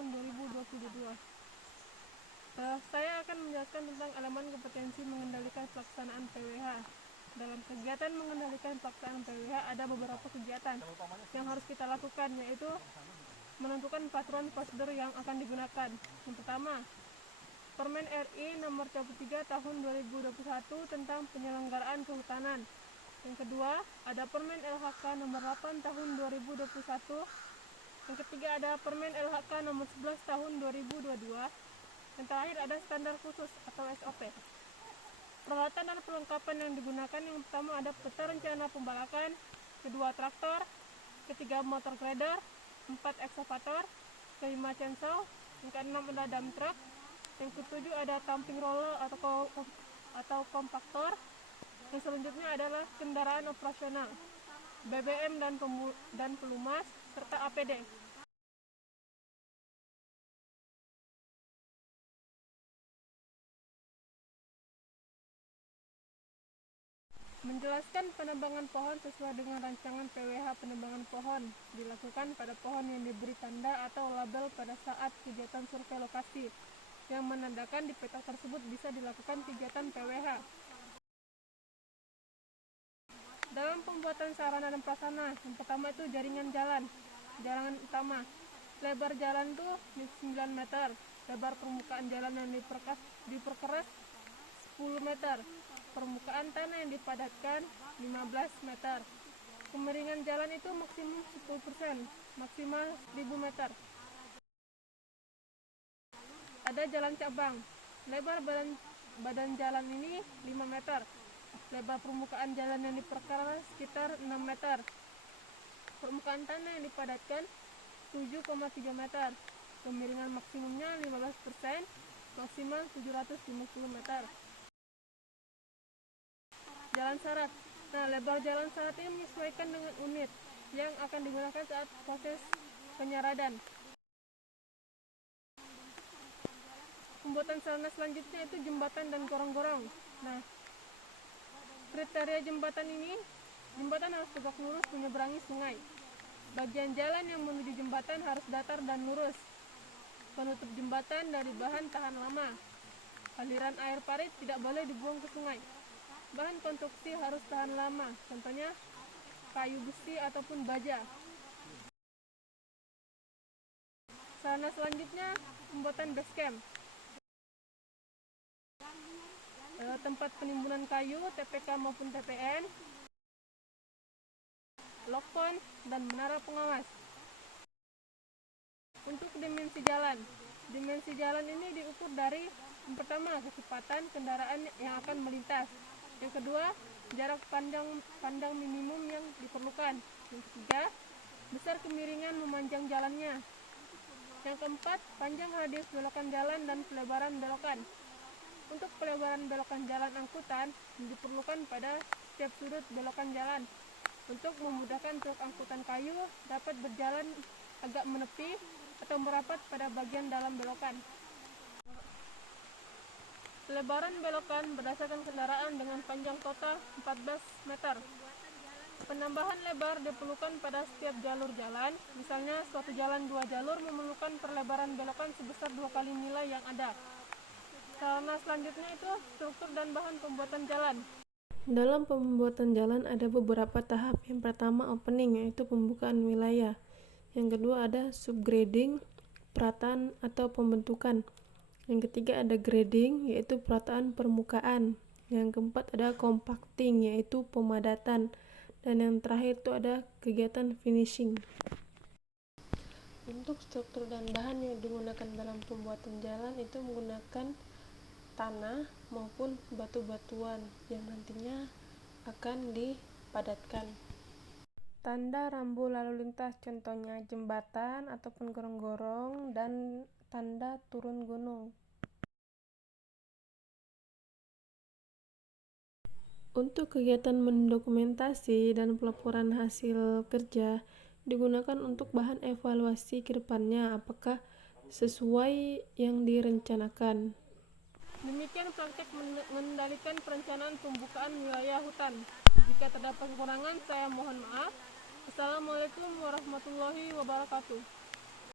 tahun 2022. Saya akan menjelaskan tentang elemen kompetensi mengendalikan pelaksanaan PWH. Dalam kegiatan mengendalikan pelaksanaan PWH ada beberapa kegiatan yang harus kita lakukan, yaitu menentukan peraturan prosedur yang akan digunakan. Yang pertama, Permen RI nomor 33 tahun 2021 tentang penyelenggaraan kehutanan. Yang kedua, ada Permen LHK nomor 8 tahun 2021. Yang ketiga, ada Permen LHK nomor 11 tahun 2022. Yang terakhir ada standar khusus atau SOP. Peralatan dan perlengkapan yang digunakan, yang pertama ada peta rencana pembalakan, kedua traktor, ketiga motor grader, 4 ekskavator, kelima chainsaw, yang keenam ada dump truck, yang ketujuh ada dumping roller atau kompaktor, yang selanjutnya adalah kendaraan operasional, BBM dan pelumas, serta APD. Menjelaskan penebangan pohon sesuai dengan rancangan PWH. Penebangan pohon dilakukan pada pohon yang diberi tanda atau label pada saat kegiatan survei lokasi, yang menandakan di peta tersebut bisa dilakukan kegiatan PWH. Dalam pembuatan sarana dan prasarana, yang pertama itu jaringan jalan utama. Lebar jalan itu 9 meter, lebar permukaan jalan yang diperkeras 10 meter, permukaan tanah yang dipadatkan 15 meter. Kemiringan jalan itu maksimum 10%, maksimal 1000 meter. Ada jalan cabang. Lebar badan jalan ini 5 meter. Lebar permukaan jalan yang diperkeras sekitar 6 meter. Permukaan tanah yang dipadatkan 7,3 meter. Kemiringan maksimumnya 15%, maksimal 750 meter. Jalan syarat. Nah, lebar jalan syarat ini menyesuaikan dengan unit yang akan digunakan saat proses penyaradan. Pembuatan sarana selanjutnya itu jembatan dan gorong-gorong. Nah, kriteria jembatan ini, jembatan harus tegak lurus menyeberangi sungai. Bagian jalan yang menuju jembatan harus datar dan lurus. Penutup jembatan dari bahan tahan lama. Aliran air parit tidak boleh dibuang ke sungai. Bahan konstruksi harus tahan lama, contohnya kayu besi ataupun baja. Sarana selanjutnya pembuatan base camp. Tempat penimbunan kayu, TPK maupun TPN, lokpon, dan menara pengawas. Untuk dimensi jalan ini diukur dari yang pertama kecepatan kendaraan yang akan melintas. Yang kedua, jarak pandang minimum yang diperlukan. Yang ketiga, besar kemiringan memanjang jalannya. Yang keempat, panjang radius belokan jalan dan pelebaran belokan. Untuk pelebaran belokan jalan angkutan diperlukan pada setiap sudut belokan jalan. Untuk memudahkan truk angkutan kayu dapat berjalan agak menepi atau merapat pada bagian dalam belokan. Pelebaran belokan berdasarkan kendaraan dengan panjang total 14 meter. Penambahan lebar diperlukan pada setiap jalur jalan. Misalnya suatu jalan 2 jalur memerlukan perlebaran belokan sebesar 2 kali nilai yang ada. Sarana selanjutnya itu struktur dan bahan pembuatan jalan. Dalam pembuatan jalan ada beberapa tahap. Yang pertama opening, yaitu pembukaan wilayah. Yang kedua ada subgrading, perataan atau pembentukan. Yang ketiga ada grading, yaitu perataan permukaan. Yang keempat ada compacting, yaitu pemadatan. Dan yang terakhir itu ada kegiatan finishing. Untuk struktur dan bahan yang digunakan dalam pembuatan jalan itu menggunakan tanah maupun batu-batuan yang nantinya akan dipadatkan. Tanda rambu lalu lintas, contohnya jembatan ataupun gorong-gorong, dan tanda turun gunung. Untuk kegiatan mendokumentasi dan pelaporan hasil kerja digunakan untuk bahan evaluasi ke depannya apakah sesuai yang direncanakan. Demikian praktek mengendalikan perencanaan pembukaan wilayah hutan. Jika terdapat kekurangan, saya mohon maaf. Assalamualaikum warahmatullahi wabarakatuh.